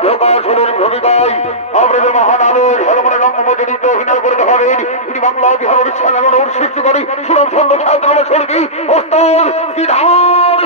অন্ধকার ষোলোর ভূমিকায় আপনাদের মহান আলোর হলমনে রঙ্গমঞ্চে নৃত্য অভিনয় করে দেখাবেন তিনি বাংলা বিহারের চ্যানেলের সৃষ্টি করে সুনাম সন্ধ্যা ছাত্র শিল্পী ওস্তাদ বিধান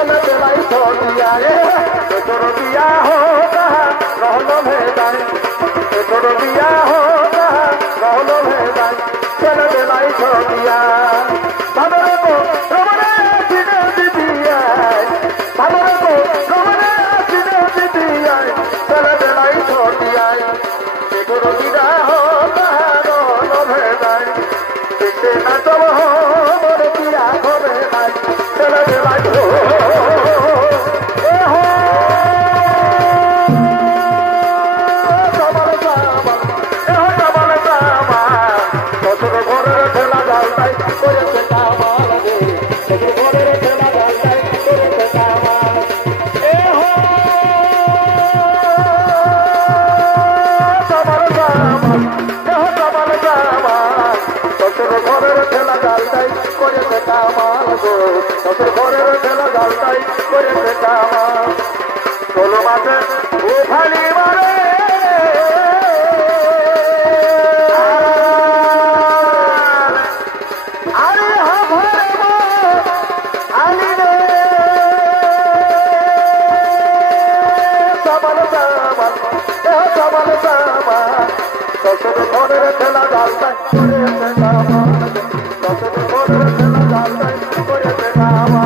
चल दिलाई छोड़िया तोर दिया हो कहा रहलो भेदाई तोर दिया हो कहा रहलो भेदाई चल दिलाई छोड़िया बाबरे को रमने सीने दिया बाबरे को रमने सीने दिया चल दिलाई छोड़िया तोर दिया हो कहा रहलो भेदाई इसे न तो हो मोर दिया हो भेदाई चल दिलाई ঘরের ঠেলা জালটাই করেছে কামা ষোলো মাসে ও ফালি মারে আরে হাফারে আলি রে সাবাল সাবাল সাবাল সাবাল শ্বশুর ঘরের ঠেলা জালটাই করেছে কামা শ্বশুর ঘরের ঠেলা জালটাই করেছে কামা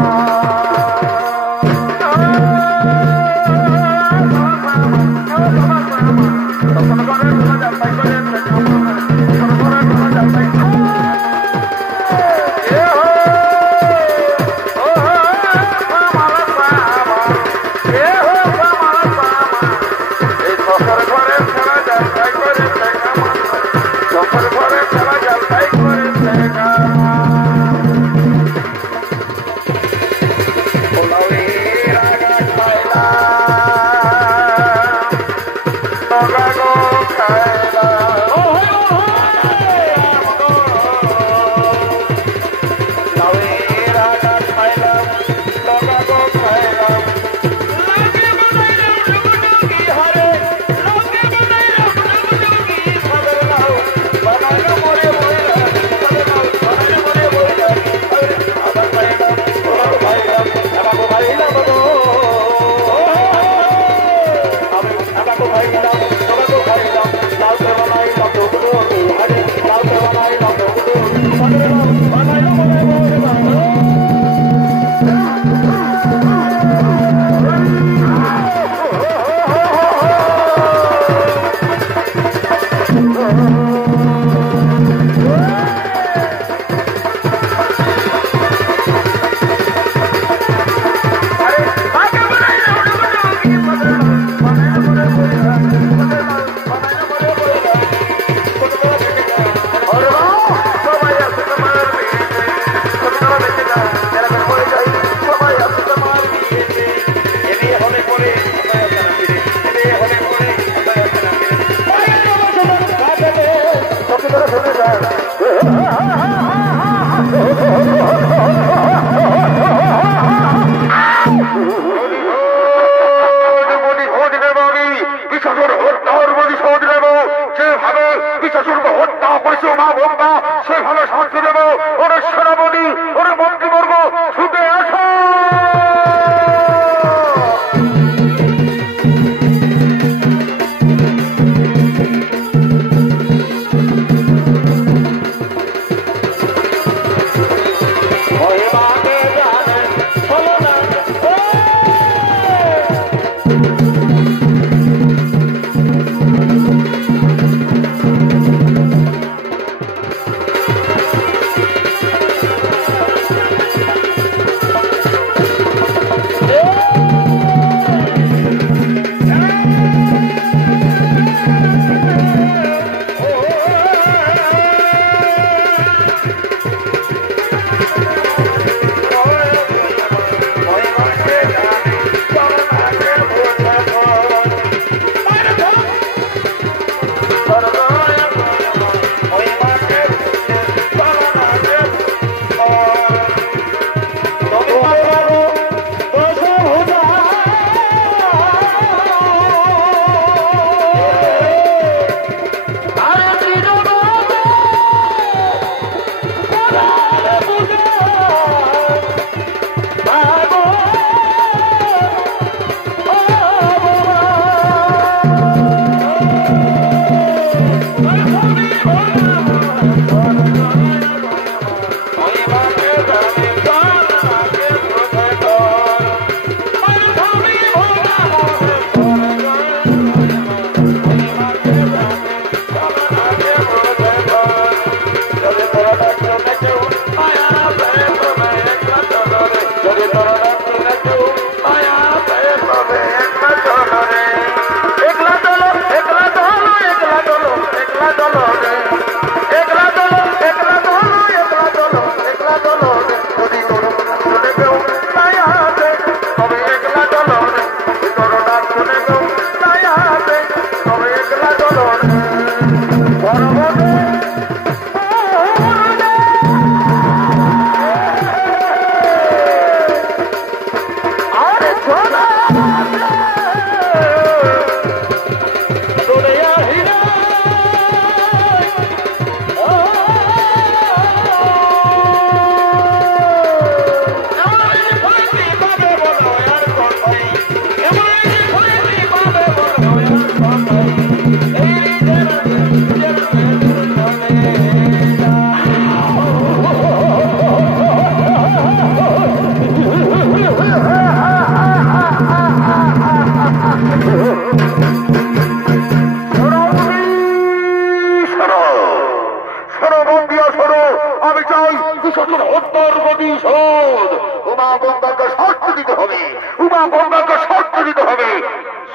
হবে, উমা গঙ্গাকে শর্ত দিতে হবে।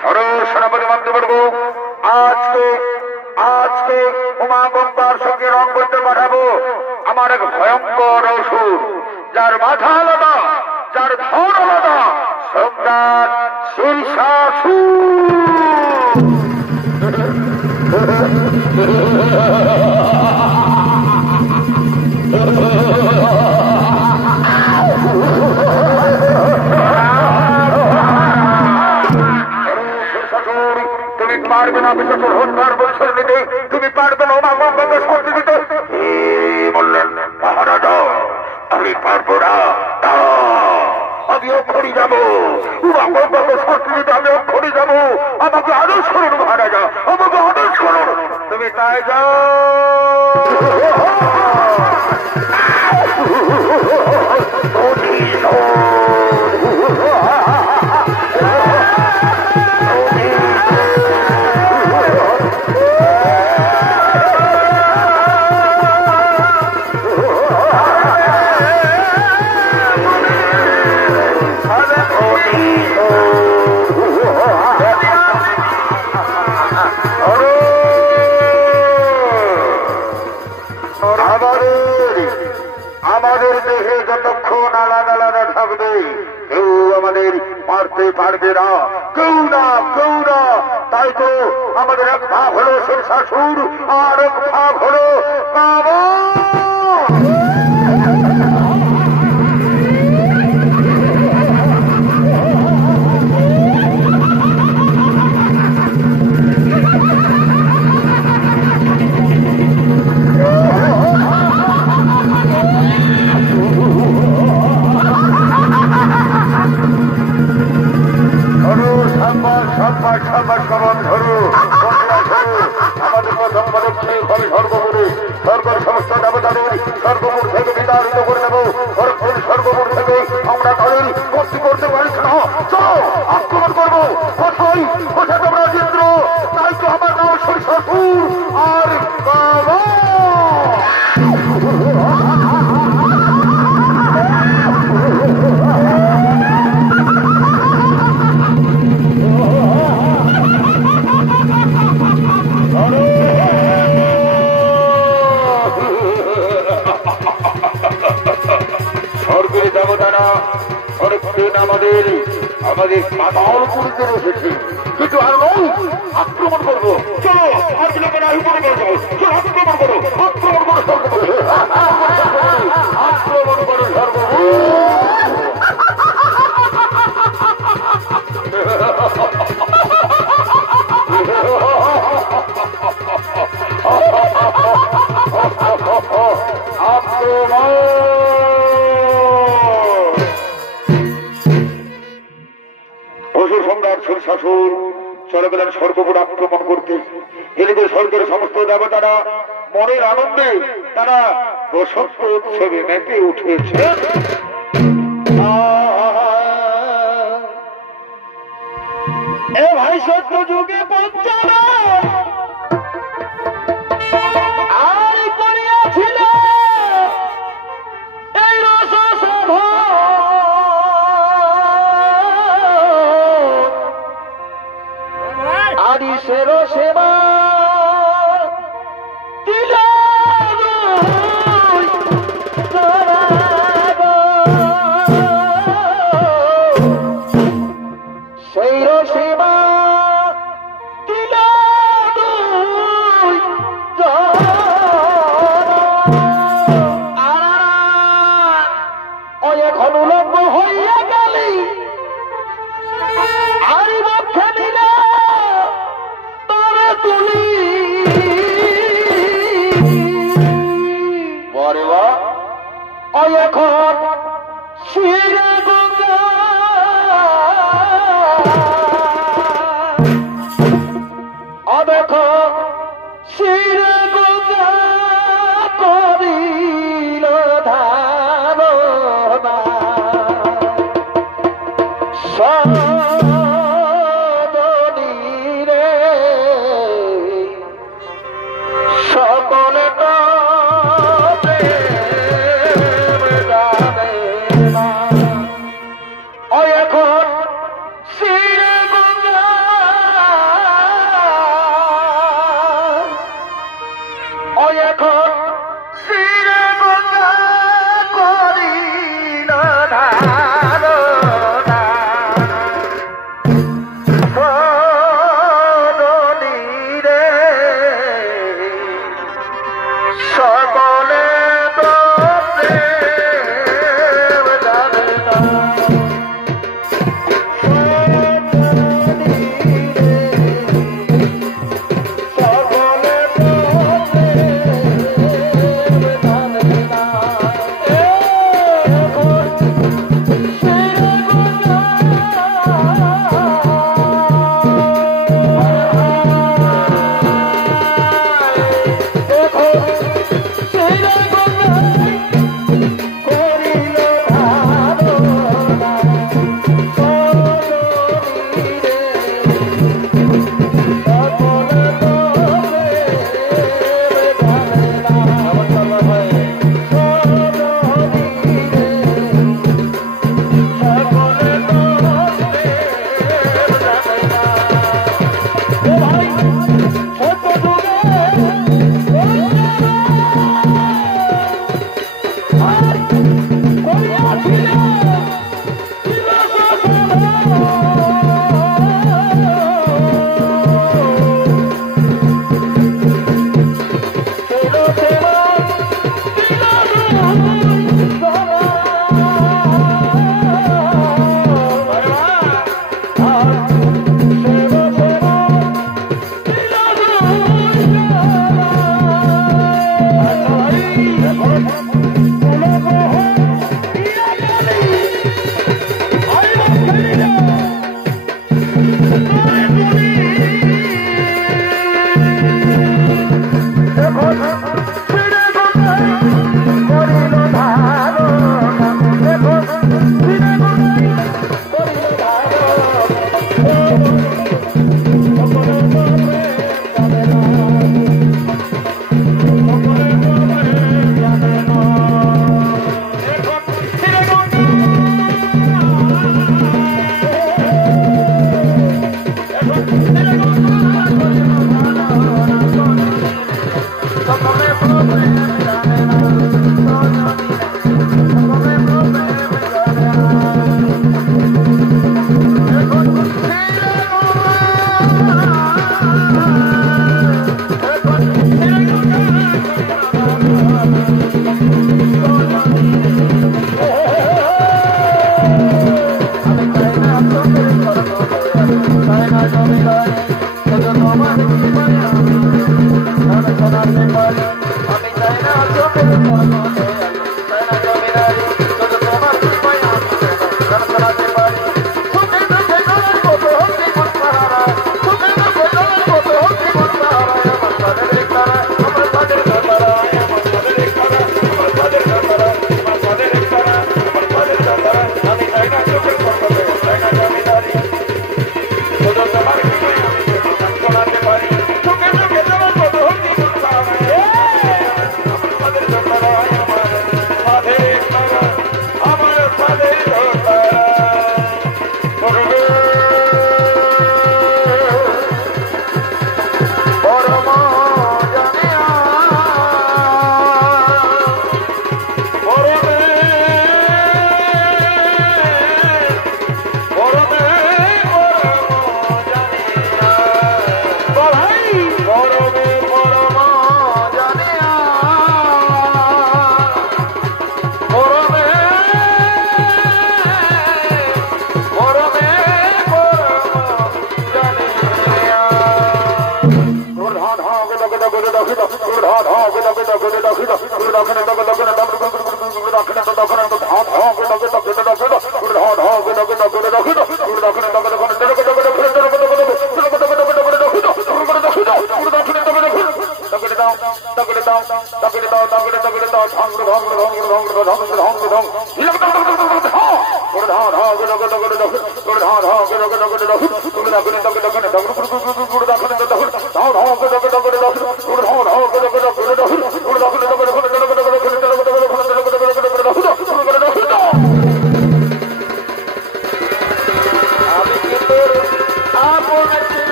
সরসনাপতি মানতে পারবো আজকে আজকে উমা গঙ্গার সঙ্গে রং করতে পাঠাবো আমার এক ভয়ঙ্কর অসুর, যার মাথা আলাদা, যার ধন আলাদা, সম্রাট শীর্ষাসুর। তুমি পারবে না বিশ্বর হত্যার বৈশাল নিতে, তুমি পারবে না উমা গঙ্গাকে শর্ত দিতে। বললেন মহারাজা আমি পারবো না, আমি অক্ষরি যাবো, উমা গঙ্গাকে শর্ত দিতে আমি অক্ষরি যাবো। আমাকে আদেশ করুন মহারাজা, আমাকে আদেশ করুন। তুমি তাই যাও। আমাদের দেহে যতক্ষণ আলাদা আলাদা থাকবে কেউ আমাদের মারতে পারবে না, কেউ না, কেউ না। তাই তো আমাদের এক ভাগ হলো শীর্ষাসুর, আর এক ভাগ হলো কাবা। আমাদের প্রথম পদক্ষেপ হবে স্বর্গপুরে। স্বর্গের সমস্ত দেবতাদের স্বর্গপুর থেকে বিতাড়িত করে নেব। স্বর্গপুর থেকে আমরা তাদের ভর্তি করতে পারছি না। চলো আক্রমণ করবো। কোথায় কোথায় তোমরা চিত্র? তাই তো আমার নাম শীর্ষাসুর আর কাবা। স্বর্গের দেবতারা অনেকদিন আমাদের পাতাল করতে এসেছে, কিন্তু আর নয় আক্রমণ করবো। চলো আর বিলম্ব না, উপরে করবো। চলো আক্রমণ করো, আক্রমণ করো স্বর্গপুরে, আক্রমণ করো স্বর্গপুরে। অসুর সম্রাট শীর্ষাসুর চলে গেলেন স্বর্গপুর আক্রমণ করতে। এদিকে স্বর্গের সমস্ত দেবতারা মনের আনন্দে তারা বসন্ত উৎসবে মেতে উঠেছে। এ ভাই সত্য যুগে পঞ্চানা আর করিয়াছিল এই রস সাধন, আদি সের সেবা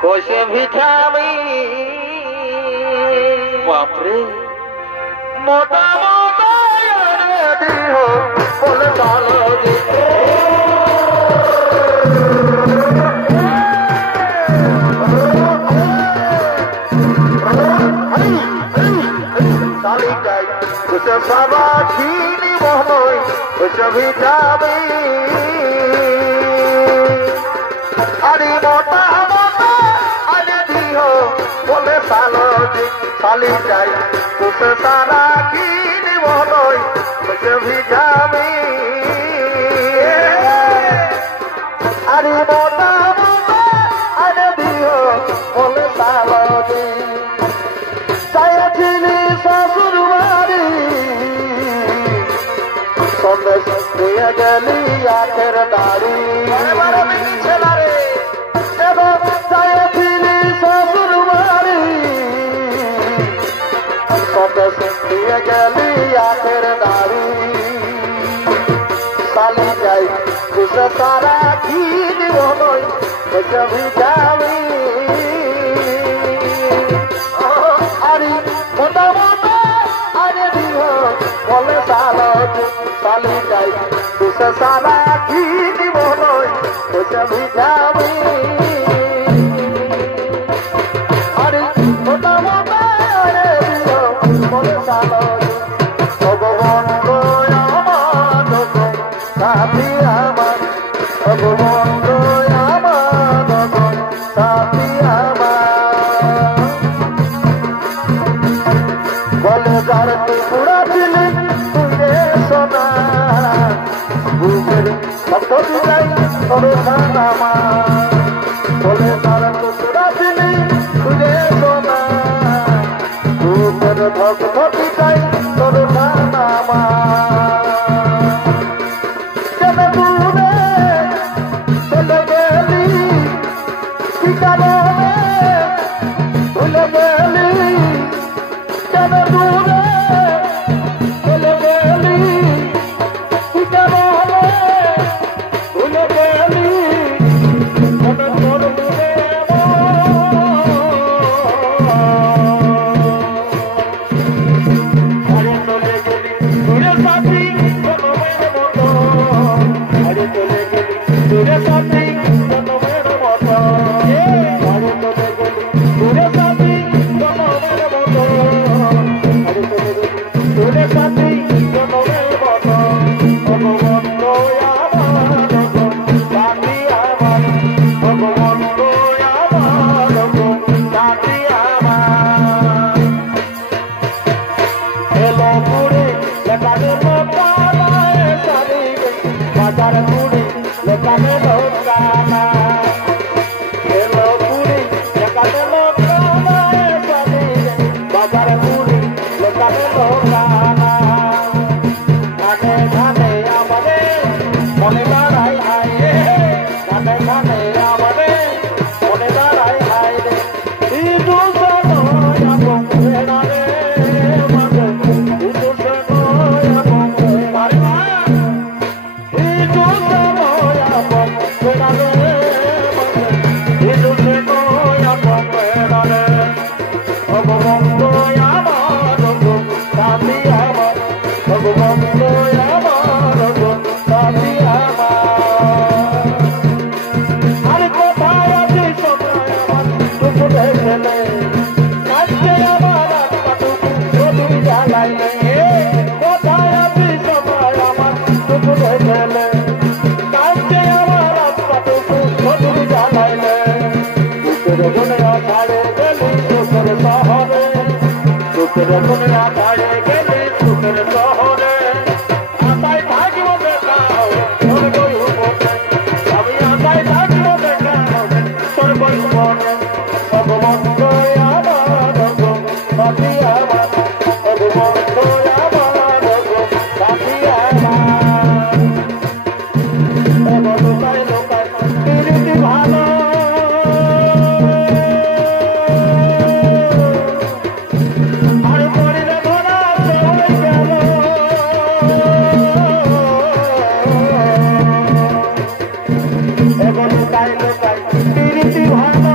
Kose vitamin বাপরে মোটা মোটা দিহ বলে ভালো उसे सारा खीनी मोहनोई उसे भी जावी अरे मोटा मोटा अरे दियो बोले सालो जी साली जाई उसे सारा खीनी मोहनोई उसे भी जावी अरे मोटा मोटा अरे दियो बोले सालो जी चाहे चिनी ससुर सन्देश দিয়ে গেলি আখের দাড়ি এবং চাইছিলি শ্বশুর বাড়ি সন্দেশ দিয়ে গেলি আখের দাড়ি সালি যাই তুষে সারা কি দিব নই কবি যাবি আরে মোটা মোটা আরে দিব বলে সালো साली जाई तुझे सारा की बोलोई तुझे भी जावी अरे मोटा मोटा अरे दियो बोले सालो भगवान को यामान को साथी आमान भगवान को यामान को साथी आमान बोले घर की पूरा दिल सोना भक्त जाई तोरे नामा बोले तारा तो सुरा दिली तुझे सोना तू तेरे भक्त जाई तोरे नामा जब तूने चले गेली ठिकाना भूल गेली जब तूने লুকাই লুকাই পিরিতি ভালো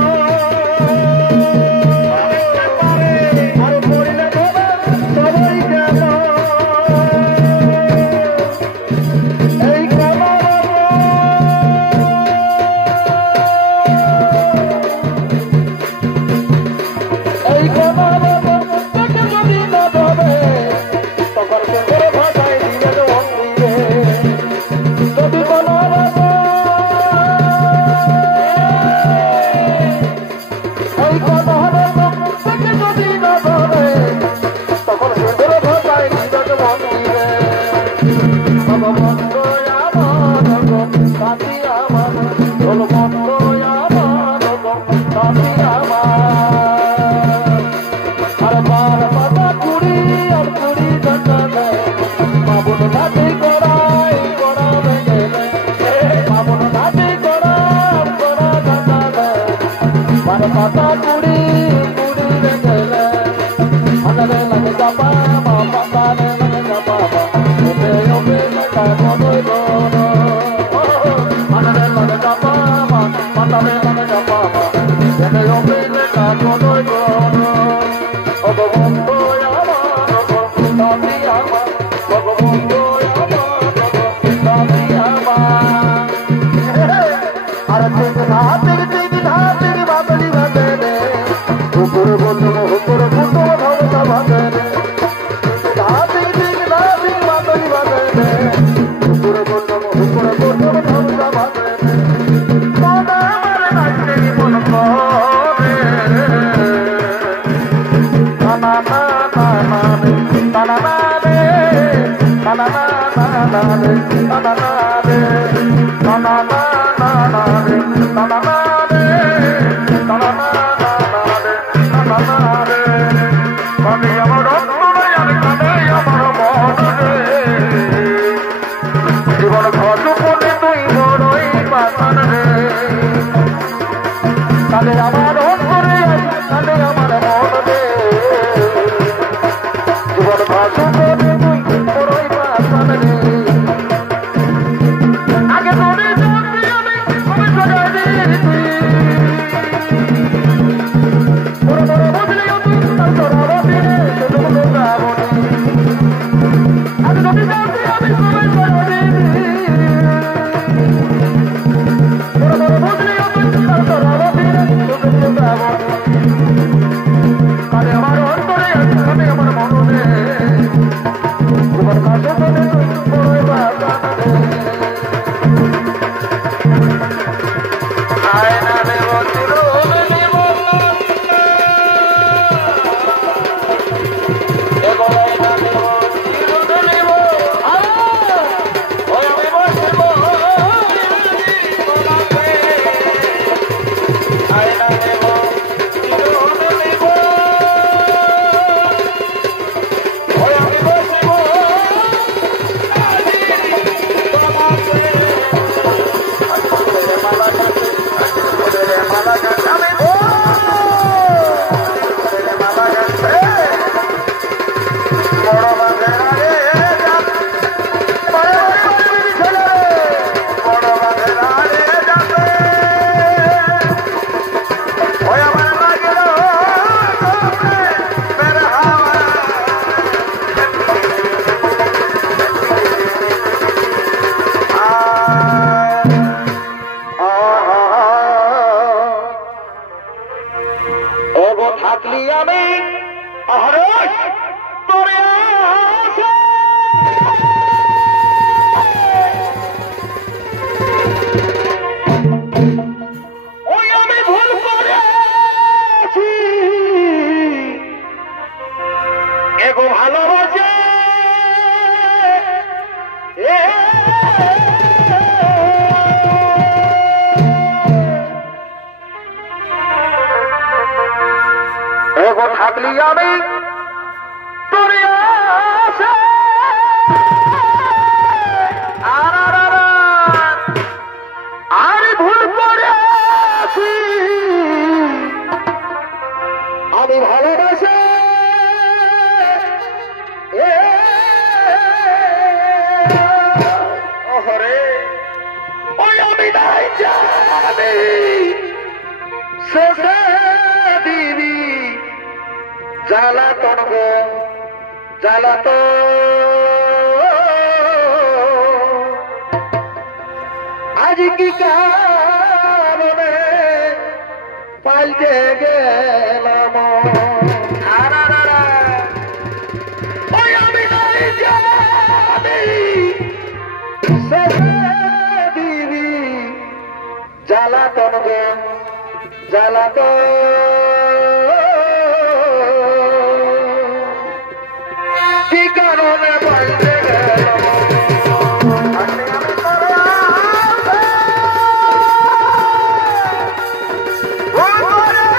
Oh,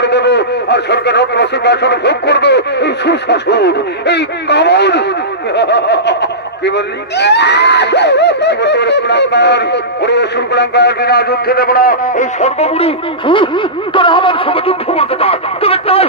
করে দেবে, আর সরকার সিংহাসন ভোগ করবে এই সুশাসন, এই কামল। কি বললি? বিনা যুদ্ধে দেব না এই সর্বগুরু। তোরা আমার সঙ্গে যুদ্ধ করতে চাস, তবে তাই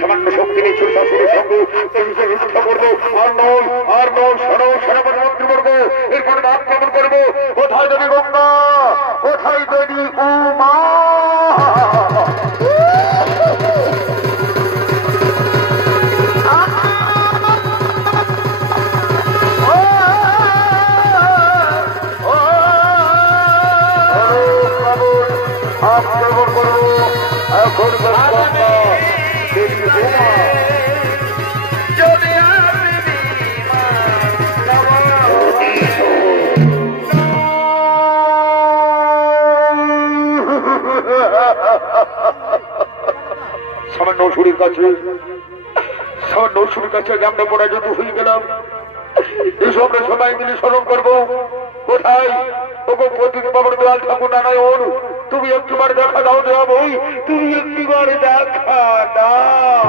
সামান্য শক্তি নেই সুশাসনের সঙ্গে রক্ষা করবো। আর নয় সেনাপতি মন্ত্রীবর্গ, এরপরে আক্রমণ করবো। কোথায় দেবী গঙ্গা, কোথায় দেবী উমা? আক্রমণ করবো এখন গঙ্গা দেবী উমা। সামান্য অসুরের কাছে আমরা পরাজিত হয়ে গেলাম। এসব আমরা সবাই মিলে স্মরণ করবো। কোথায় প্রতীক বাবার দয়াল ঠাকুর নারায়ণ, তুমি একটিবার দেখা দাও দেওয়া বই, তুমি একটিবার দেখা দাও।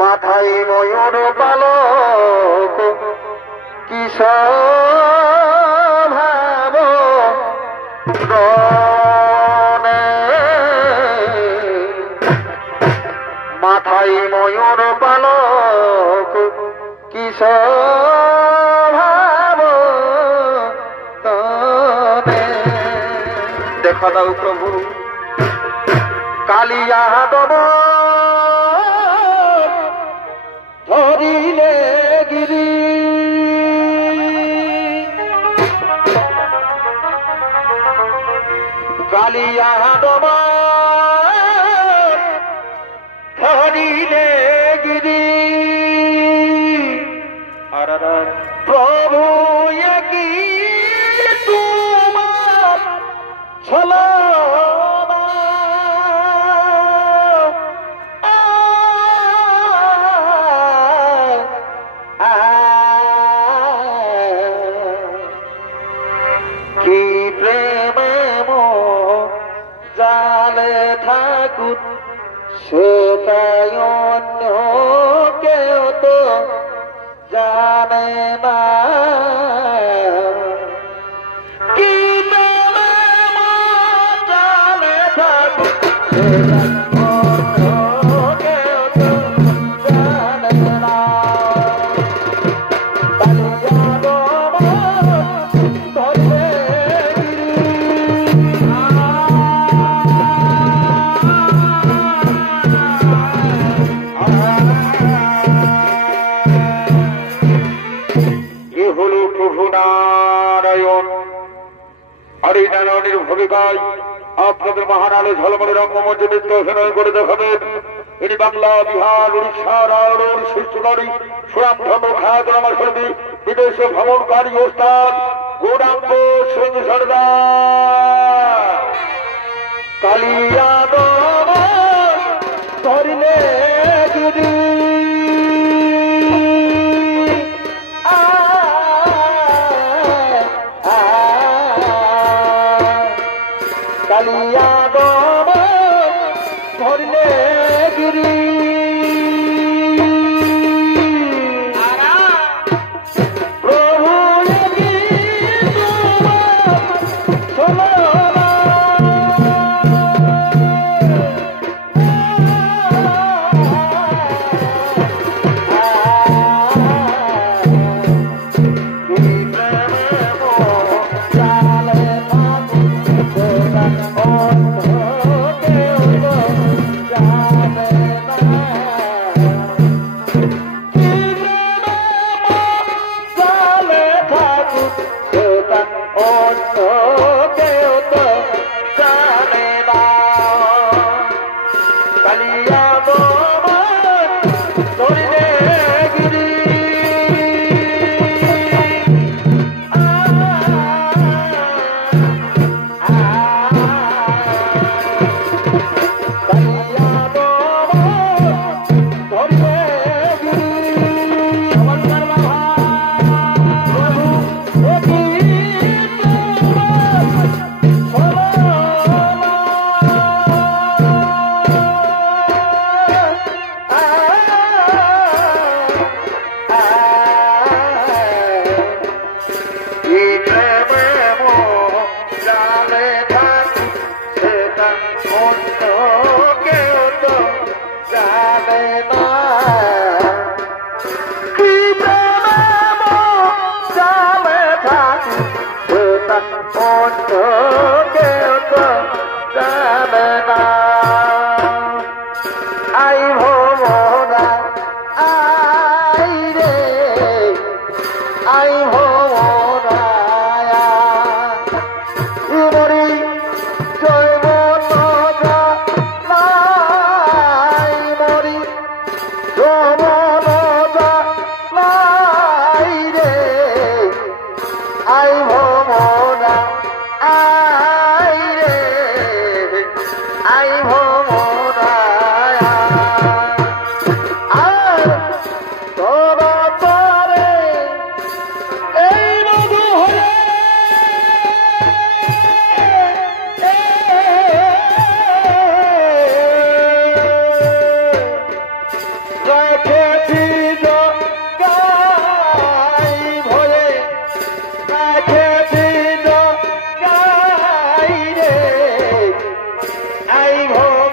মাথায় ময়ূর পালক কিশোর ভাব মাথায় ময়ূর পালক কিশোর ভাব দেখা দাও প্রভু কালিয়া দব ধরিলে গিরি কালিয়া দব ধরিলে গিরি প্রভু কি ছলো কি প্রেমে জালে ঠাকুর সেটাই অন্য কেউ তো জানে না কি প্রেমে জালে ঠাকুর অন্য কেউ তো জানে না নারায়ণের ভূমিকায় আপনাদের মহান আলো ঝলমলে রঙ্গমঞ্চে নৃত্য অভিনয় করে দেখাবেন। ইনি বাংলা, বিহার, উড়িষ্যার আলোর শীর্ষকারী সুনামধন্য খ্যাত রামাশিল্পী বিদেশে ভ্রমণকারী ওস্তাদ গৌরাঙ্গ সিং সর্দার। কালিয়া ধরিলে যদি কালিয়া ধরলে গিরি প্রভু I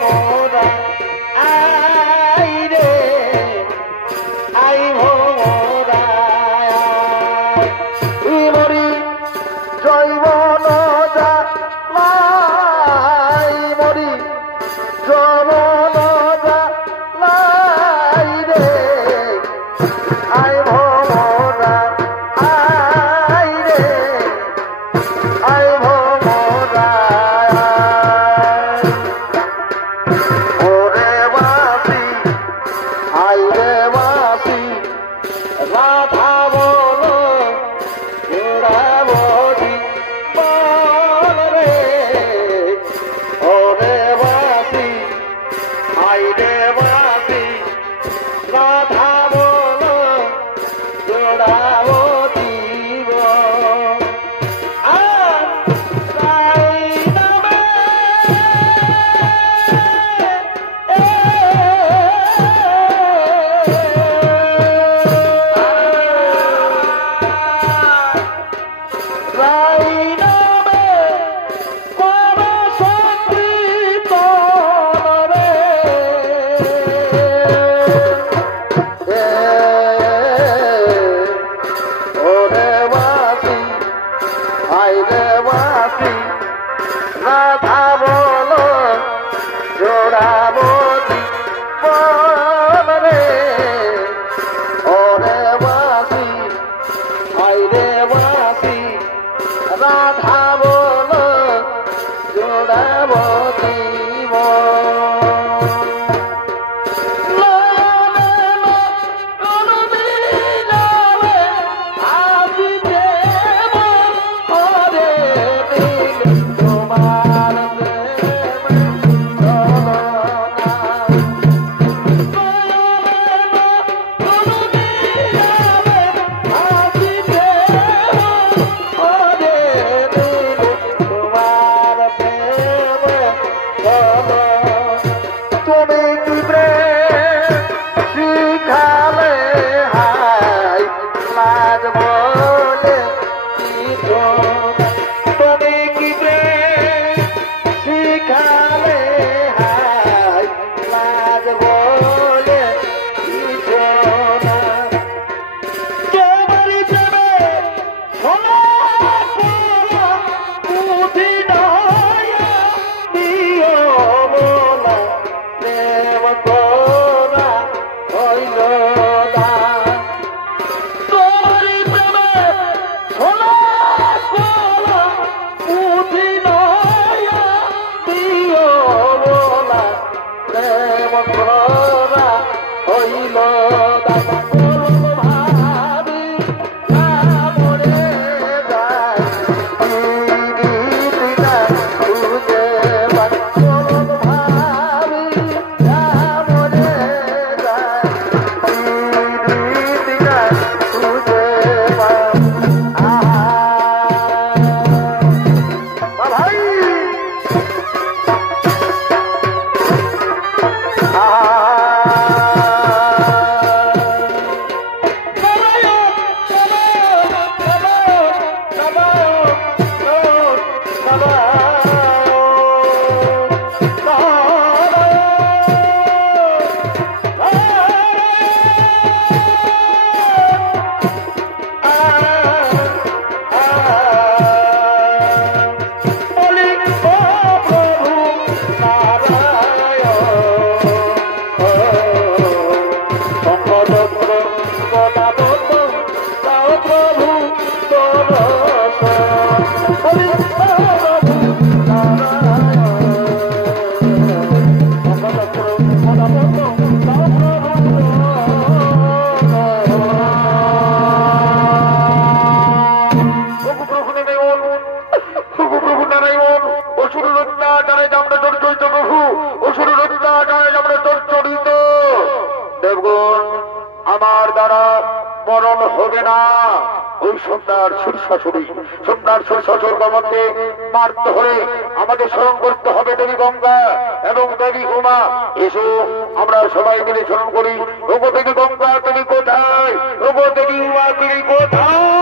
জোড়াব জীব মারতে হলে আমাদের স্মরণ করতে হবে দেবী গঙ্গা এবং দেবী উমা। এসো আমরা সবাই মিলে স্মরণ করি। ওগো দেবী গঙ্গা তুমি কোথায়? ওগো দেবী উমা তুমি কোথায়?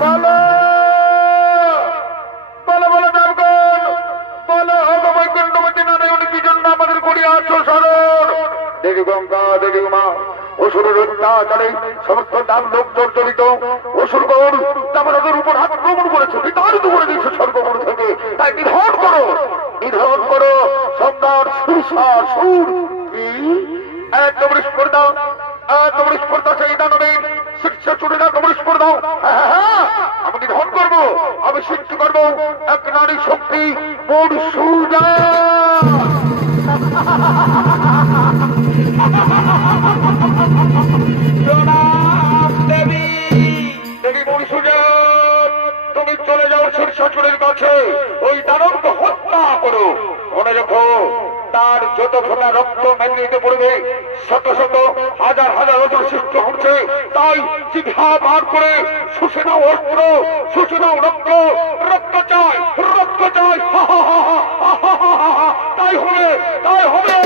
বলো বলো বলো দেবগণ বলো। বৈকুণ্ঠপতি নারায়ণ কি জন্য আমাদের করিয়া আছো স্মরণ? দেবী গঙ্গা দেবী উমা অসুরের অত্যাচারে সমস্ত নাম লোক জর্জরিত। অসুরগণ আমাদের উপর আক্রমণ করেছে, বিতাড়িত করে দিয়েছে স্বর্গপুর থেকে। তাই নিধন করো, নিধন করো সম্রাট সুরসার সুর। এক নম্বর স্পর্ধা, এক নম্বর স্পর্ধা সেই দানবের শীর্ষ চুরিরা নম্বর স্পর্ধা। আমি নিধন করবো, আমি সৃষ্টি করবো এক নারী শক্তি মোর সুরজা। তুমি চলে যাও শীর্ষচুরের কাছে, ওই দানবকে হত্যা করো। মনে রেখো তার যত ফোটা রক্ত মেঘিতে পড়বে শত শত হাজার হাজার অজর সৃষ্টি করছে। তাই জিভা বার করে শুষে নাও অস্ত্র, শুষে নাও রক্ত। রক্ত চাই, রক্ত চাই। তাই হবে, তাই হবে।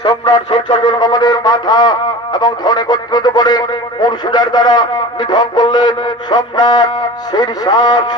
সম্রাট শেরশাহ কমলের মাথা এবং ধন একত্রিত করে মুর্শিদার দ্বারা নিধন করলেন সম্রাট শেরশাহ।